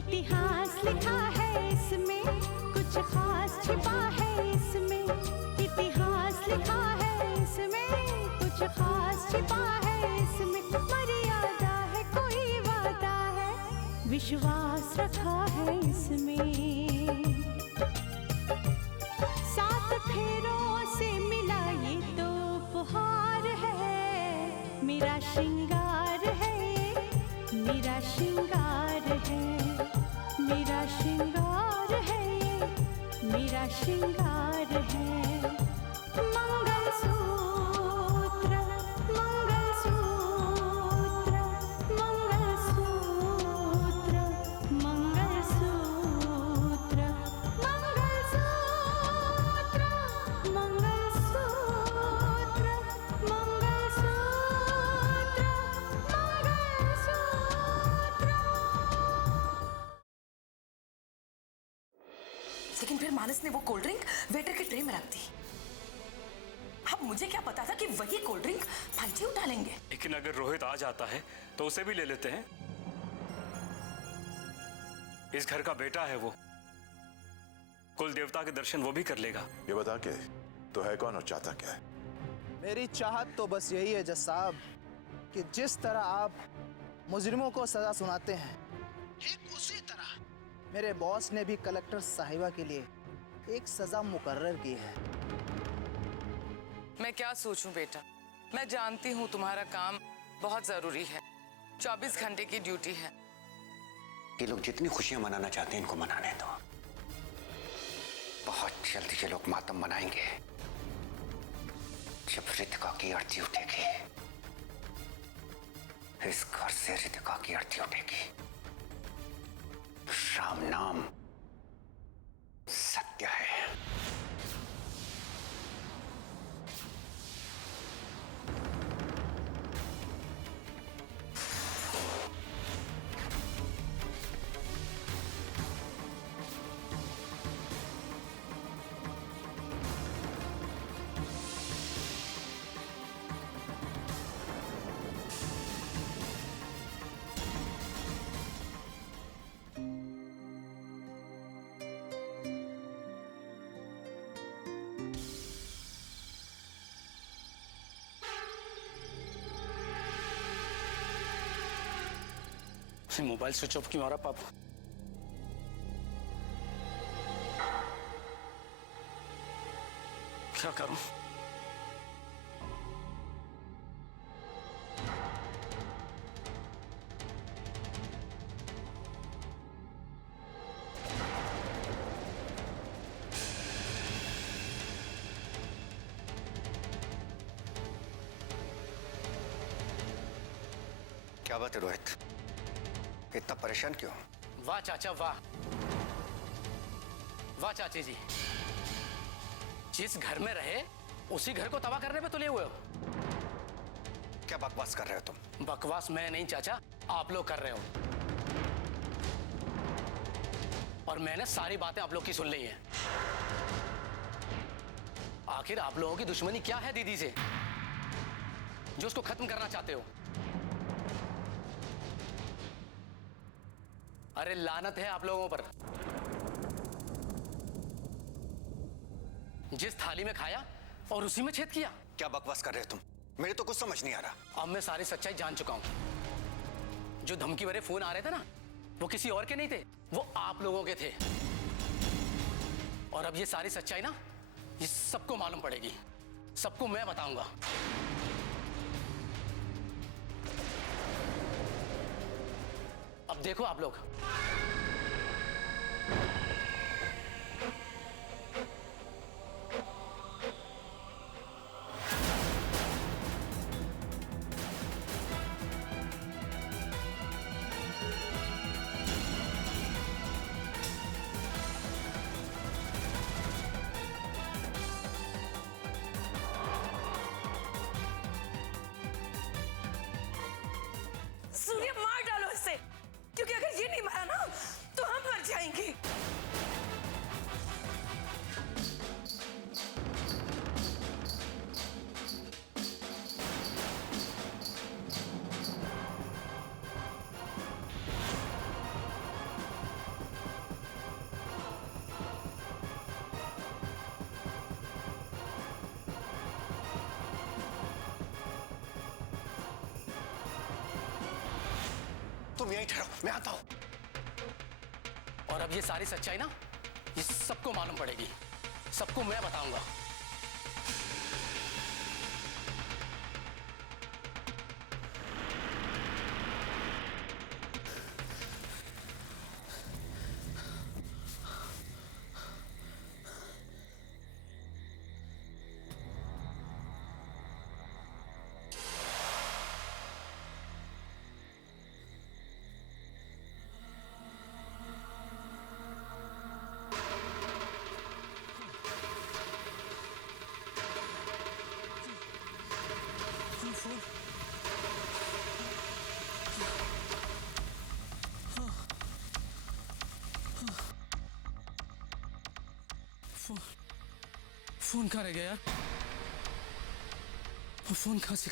इतिहास लिखा है इसमें, कुछ खास छिपा है इसमें। इतिहास लिखा है इसमें, कुछ खास छिपा है इसमें। मर्यादा है, कोई वादा है, विश्वास रखा है इसमें। सात फेरों से मिला ये तो उपहार है, मेरा श्रृंगार है, मेरा श्रृंगार है, मेरा श्रृंगार है, मेरा श्रृंगार है। मंगलसूत्र, मंगलसूत्र, मंगलसूत्र, मंगलसूत्र, मंगलसूत्र, मंगलसूत्र, लेकिन फिर मानस ने वो कोल्ड ड्रिंक वेटर के ट्रे में रख दी। अब मुझे क्या पता था कि वही कोल्ड ड्रिंक भाई जी उठा लेंगे। लेकिन अगर रोहित आ जाता है तो उसे भी ले लेते हैं। इस घर का बेटा है वो, कुल देवता के दर्शन वो भी कर लेगा। ये बता के तो है कौन और चाहता क्या है? मेरी चाहत तो बस यही है जज साहब कि जिस तरह आप मुजरिमों को सजा सुनाते हैं, ठीक उसी तरह मेरे बॉस ने भी कलेक्टर साहिबा के लिए एक सजा मुकर्रर की है। मैं क्या सोचूं बेटा, मैं जानती हूँ तुम्हारा काम बहुत जरूरी है, 24 घंटे की ड्यूटी है। ये लोग जितनी खुशियां मनाना चाहते हैं इनको मनाने दो। बहुत जल्दी ये लोग मातम मनाएंगे जब रितिका की अर्थी उठेगी। इस घर से रितिका की अर्थी उठेगी। राम नाम सत्य है। मोबाइल स्विच ऑफ क्यों आ रहा पापा? क्या करूं? क्या बात है रोहित, इतना परेशान क्यों? वाह चाचा वाह, वाह चाची जी, जिस घर में रहे उसी घर को तबाह करने पे तुले हुए हो। क्या बकवास कर रहे हो तुम? बकवास मैं नहीं चाचा, आप लोग कर रहे हो। और मैंने सारी बातें आप लोग की सुन ली हैं। आखिर आप लोगों की दुश्मनी क्या है दीदी से जो उसको खत्म करना चाहते हो? अरे लानत है आप लोगों पर। जिस थाली में खाया और उसी में छेद किया। क्या बकवास कर रहे हो तुम? मेरे तो कुछ समझ नहीं आ रहा। अब मैं सारी सच्चाई जान चुका हूं। जो धमकी भरे फोन आ रहे थे ना, वो किसी और के नहीं थे, वो आप लोगों के थे। और अब ये सारी सच्चाई ना, ये सबको मालूम पड़ेगी, सबको मैं बताऊंगा। अब देखो आप लोग, सूर्य मार डालो इसे, क्योंकि अगर ये नहीं मारा ना तो हम मर जाएंगे। तुम यहीं ठहरो, मैं आता हूं। और अब ये सारी सच्चाई ना ये सबको मालूम पड़ेगी, सबको मैं बताऊंगा। फोन कहाँ रह गया यार? फोन कहाँ से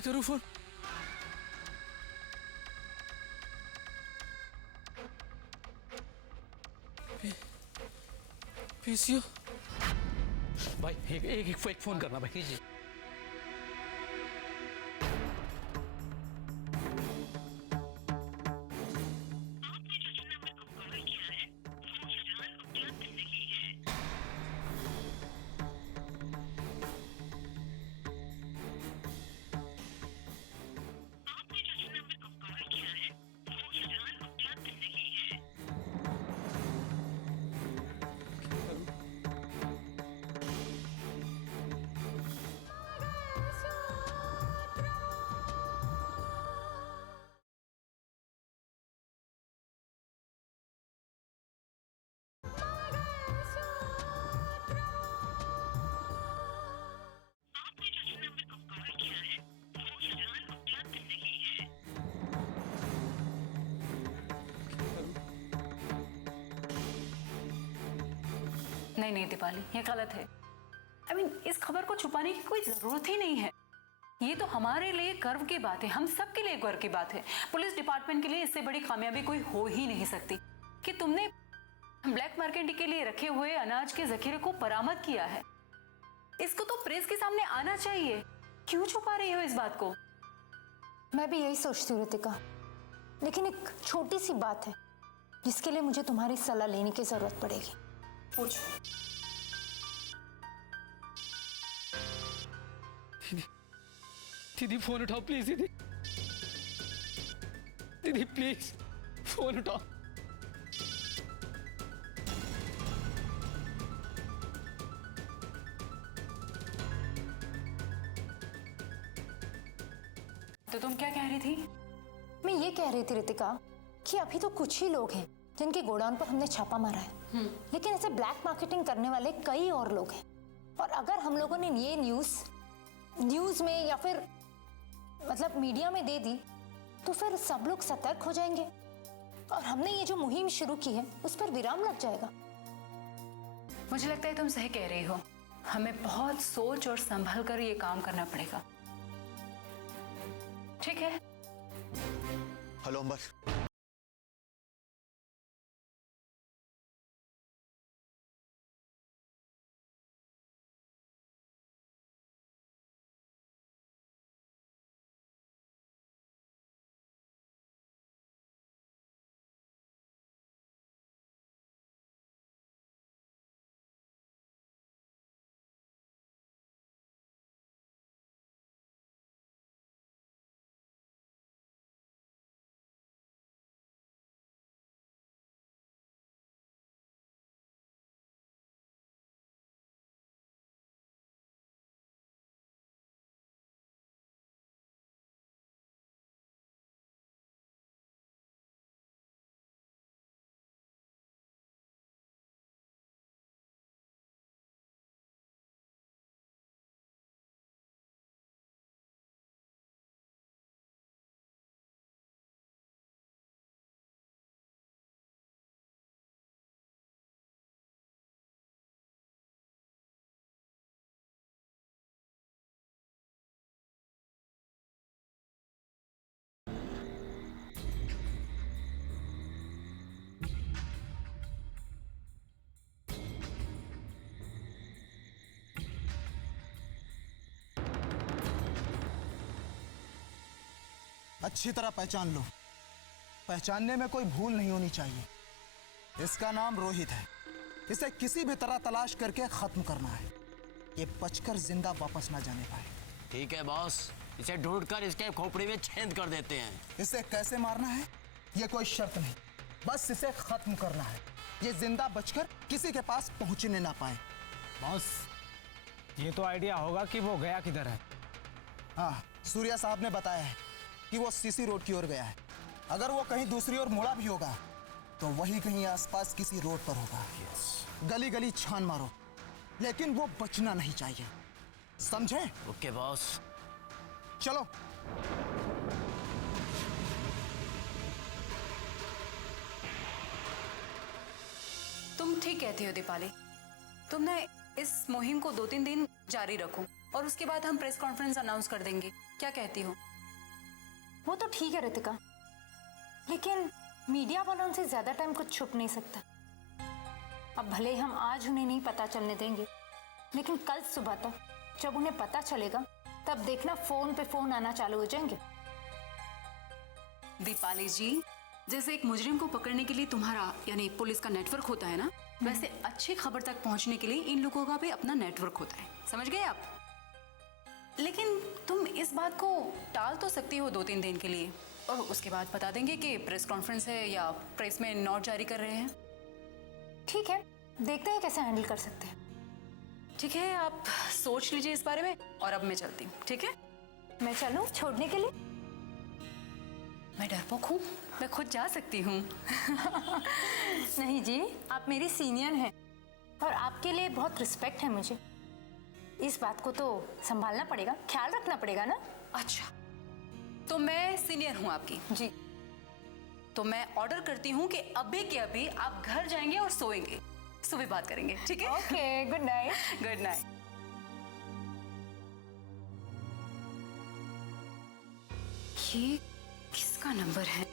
करूं फोन? पीसीओ भाई, एक फोन करना भाई। नहीं नहीं दीपाली, ये गलत है। I mean, इस खबर को छुपाने की कोई जरूरत ही नहीं है। ये तो हमारे लिए गर्व की बात है, हम सब के लिए गर्व की बात है। पुलिस डिपार्टमेंट के लिए इससे बड़ी कामयाबी कोई हो ही नहीं सकती कि तुमने ब्लैक मार्केट के लिए रखे हुए अनाज के जखीरे को बरामद किया है। इसको तो प्रेस के सामने आना चाहिए। क्यों छुपा रही हो इस बात को? मैं भी यही सोचती हूँ रितिका, लेकिन एक छोटी सी बात है जिसके लिए मुझे तुम्हारी सलाह लेने की जरूरत पड़ेगी। पूछो। दीदी फोन उठाओ प्लीज। दीदी प्लीज फोन उठाओ। तो तुम क्या कह रही थी? मैं ये कह रही थी रितिका कि अभी तो कुछ ही लोग हैं जिनके गोडाउन पर हमने छापा मारा है, लेकिन ऐसे ब्लैक मार्केटिंग करने वाले कई और लोग हैं। और अगर हम लोगों ने ये न्यूज में या फिर मतलब मीडिया में दे दी तो फिर सब लोग सतर्क हो जाएंगे और हमने ये जो मुहिम शुरू की है उस पर विराम लग जाएगा। मुझे लगता है तुम सही कह रही हो। हमें बहुत सोच और संभल कर ये काम करना पड़ेगा। ठीक है। हेलो अंबर। अच्छी तरह पहचान लो। पहचानने में कोई भूल नहीं होनी चाहिए। इसका नाम रोहित है। इसे किसी भी तरह तलाश करके खत्म करना है। ये बचकर जिंदा वापस ना जाने पाए। ठीक है बॉस, इसे ढूंढकर इसके खोपड़ी में छेद कर देते हैं। इसे कैसे मारना है ये कोई शर्त नहीं, बस इसे खत्म करना है। ये जिंदा बचकर किसी के पास पहुंचने ना पाए। बॉस, ये तो आइडिया होगा कि वो गया किधर है। हाँ, सूर्या साहब ने बताया है कि वो सीसी रोड की ओर गया है। अगर वो कहीं दूसरी ओर मुड़ा भी होगा तो वही कहीं आसपास किसी रोड पर होगा। गली गली छान मारो, लेकिन वो बचना नहीं चाहिए, समझे? Okay boss. चलो। तुम ठीक कहती हो दीपाली। तुम ना इस मुहिम को 2-3 दिन जारी रखो और उसके बाद हम प्रेस कॉन्फ्रेंस अनाउंस कर देंगे। क्या कहती हो? वो तो ठीक है रितिका, लेकिन मीडिया वालों से ज्यादा टाइम कुछ छुप नहीं सकता। अब भले हम आज उन्हें नहीं पता चलने देंगे, लेकिन कल सुबह तक जब उन्हें पता चलेगा तब देखना फोन पे फोन आना चालू हो जाएंगे। दीपाली जी, जैसे एक मुजरिम को पकड़ने के लिए तुम्हारा यानी पुलिस का नेटवर्क होता है ना, वैसे अच्छी खबर तक पहुंचने के लिए इन लोगों का भी अपना नेटवर्क होता है। समझ गए आप? लेकिन तुम इस बात को टाल तो सकती हो 2-3 दिन के लिए, और उसके बाद बता देंगे कि प्रेस कॉन्फ्रेंस है या प्रेस में नोट जारी कर रहे हैं। ठीक है, देखते हैं कैसे हैंडल कर सकते हैं। ठीक है, आप सोच लीजिए इस बारे में, और अब मैं चलती हूँ। ठीक है? मैं चलूं छोड़ने के लिए? मैं डरपोक हूँ, मैं खुद जा सकती हूँ। नहीं जी, आप मेरी सीनियर हैं और आपके लिए बहुत रिस्पेक्ट है मुझे। इस बात को तो संभालना पड़ेगा, ख्याल रखना पड़ेगा ना। अच्छा, तो मैं सीनियर हूँ आपकी? जी। तो मैं ऑर्डर करती हूँ कि अभी के अभी आप घर जाएंगे और सोएंगे। सुबह बात करेंगे, ठीक है? Okay, good night. Good night. ये किसका नंबर है?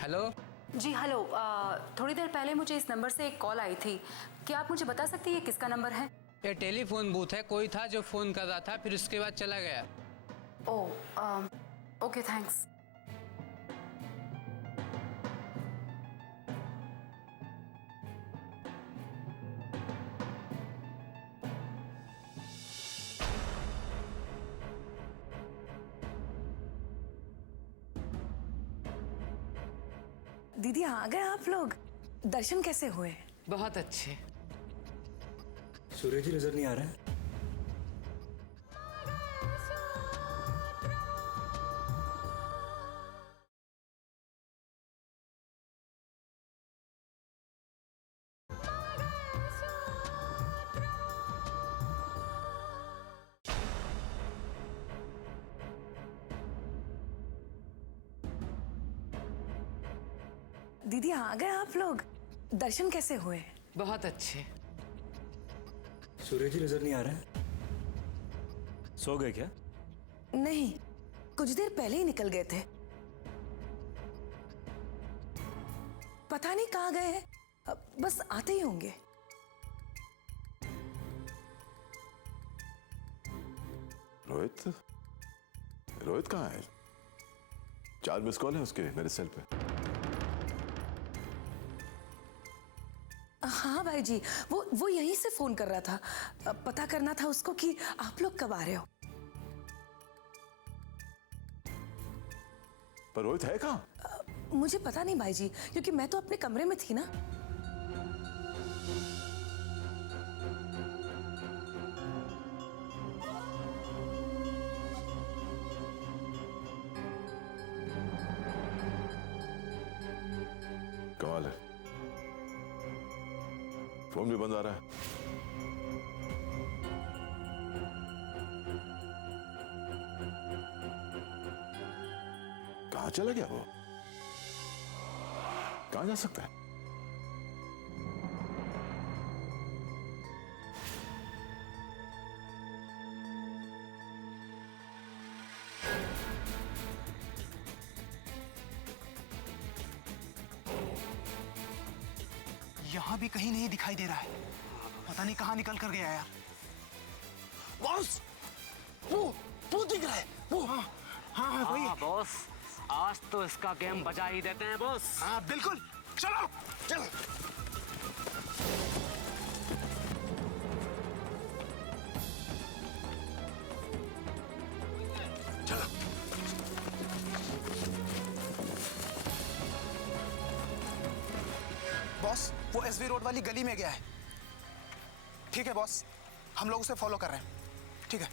हेलो जी हेलो, थोड़ी देर पहले मुझे इस नंबर से एक कॉल आई थी। क्या आप मुझे बता सकती हैं ये किसका नंबर है? ये टेलीफोन बूथ है। कोई था जो फोन कर रहा था, फिर उसके बाद चला गया। ओह, ओके, थैंक्स। दीदी आ गए आप लोग। दर्शन कैसे हुए? बहुत अच्छे। सूर्य जी नजर नहीं आ रहा है। दीदी आ गए आप लोग। दर्शन कैसे हुए? बहुत अच्छे। सूर्य जी नजर नहीं आ रहा है। सो गए क्या? नहीं, कुछ देर पहले ही निकल गए थे। पता नहीं कहाँ गए हैं, बस आते ही होंगे। रोहित? रोहित कहाँ है? 4 मिस कॉल है उसके मेरे सेल पे। हाँ भाई जी, वो यहीं से फोन कर रहा था। पता करना था उसको कि आप लोग कब आ रहे हो। पर रोहित है कहाँ? मुझे पता नहीं भाई जी, क्योंकि मैं तो अपने कमरे में थी ना। कमाल है, फोन भी बंद आ रहा है। कहाँ चला गया वो? कहाँ जा सकता है? यहाँ भी कहीं नहीं दिखाई दे रहा है। पता नहीं कहाँ निकल कर गया यार। बॉस, वो दिख रहा है, वो। हाँ वही। हाँ बॉस, आज तो इसका गेम बजा ही देते हैं बॉस। हाँ बिल्कुल, चलो चलो। चलो। बॉस, वो एसवी रोड वाली गली में गया है। ठीक है बॉस, हम लोग उसे फॉलो कर रहे हैं। ठीक है।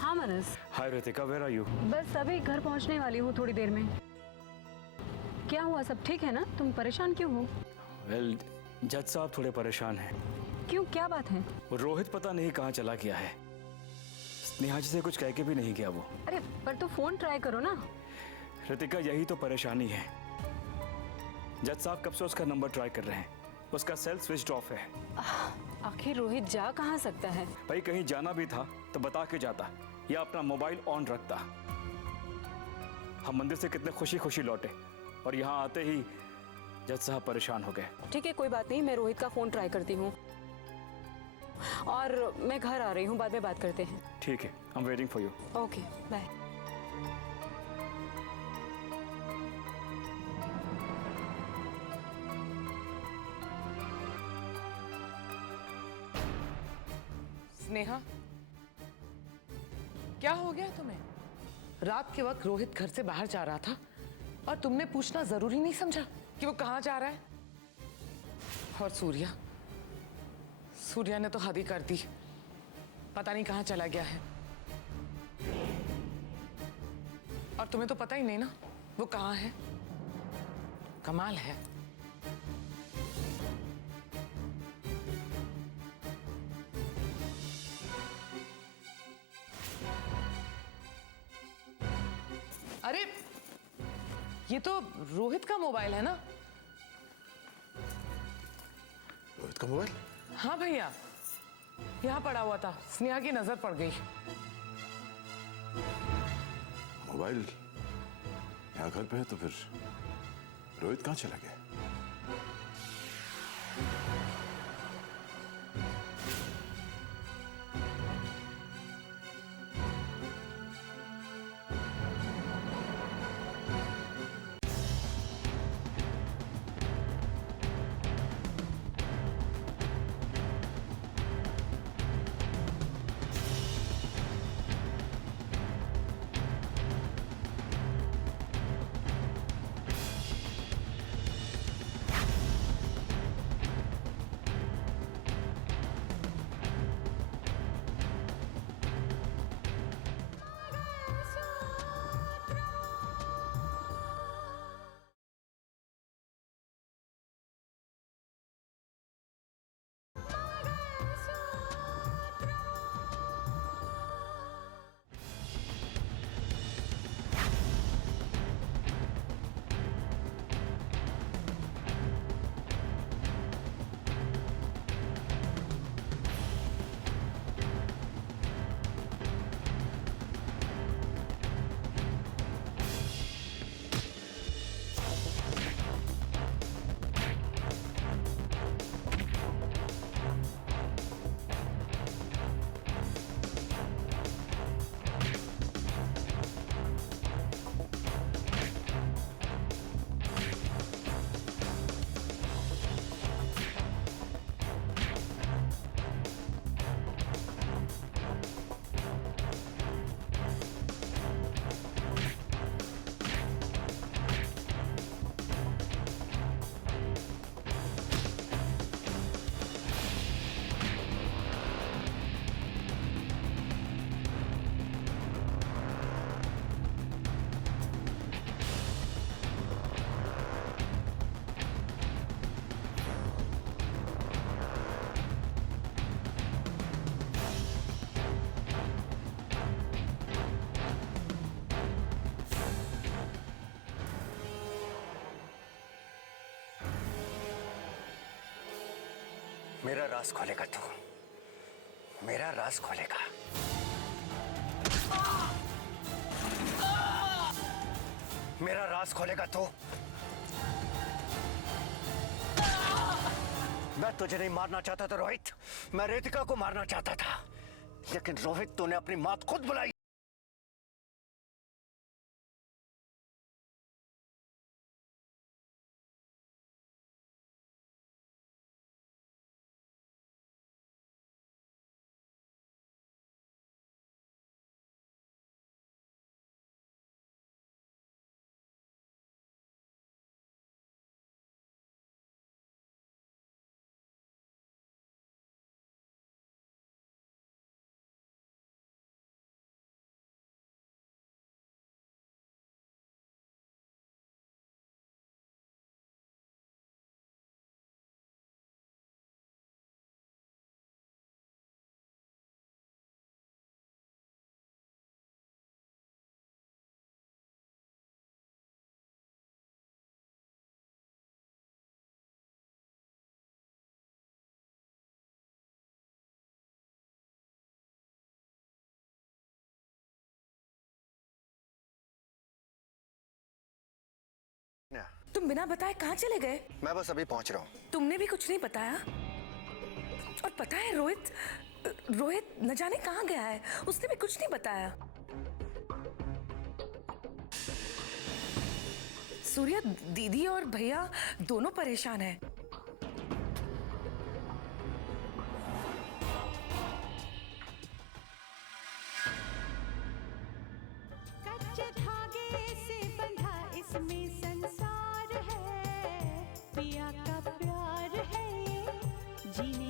हाँ मनस, हाय रितिका, वेयर आर यू? बस अभी घर पहुंचने वाली हूँ थोड़ी देर में। क्या हुआ, सब ठीक है ना? तुम परेशान क्यों हो? वेल, जज साहब थोड़े परेशान हैं। क्यों, क्या बात है? वो रोहित पता नहीं कहाँ चला गया है। स्नेहा जी से कुछ कह के भी नहीं गया वो। अरे पर तो फोन ट्राई करो ना। रितिका, यही तो परेशानी है। जज साहब कब से उसका नंबर ट्राई कर रहे हैं, उसका सेल स्विच ऑफ है। आखिर रोहित जा कहाँ सकता है? भाई कहीं जाना भी था तो बता के जाता या अपना मोबाइल ऑन रखता। हम मंदिर से कितने खुशी खुशी लौटे और यहाँ आते ही जज साहब परेशान हो गए। ठीक है, कोई बात नहीं, मैं रोहित का फोन ट्राई करती हूँ और मैं घर आ रही हूँ, बाद में बात करते हैं। ठीक है, I am waiting for you. Okay, bye. Sneha, क्या हो गया तुम्हें? रात के वक्त रोहित घर से बाहर जा रहा था और तुमने पूछना जरूरी नहीं समझा कि वो कहाँ जा रहा है? और सूर्या ने तो हद ही कर दी, पता नहीं कहाँ चला गया है। और तुम्हें तो पता ही नहीं ना वो कहाँ है। कमाल है। अरे ये तो रोहित का मोबाइल है ना? रोहित का मोबाइल? हाँ भैया, यहाँ पड़ा हुआ था, स्नेहा की नजर पड़ गई। मोबाइल यहाँ घर पे है तो फिर रोहित कहाँ चला गया? मेरा राज खोलेगा तू, मेरा राज खोलेगा। मेरा राज खोलेगा तू। मैं तुझे नहीं मारना चाहता था रोहित, मैं रितिका को मारना चाहता था, लेकिन रोहित तूने अपनी मौत खुद बुलाई। तुम बिना बताए कहाँ चले गए? मैं बस अभी पहुंच रहा हूँ। तुमने भी कुछ नहीं बताया? और पता है रोहित न जाने कहाँ गया है, उसने भी कुछ नहीं बताया। सूर्या, दीदी और भैया दोनों परेशान हैं। कच्चे धागे से बंधा इसमें संसार है, पिया का प्यार है, जीने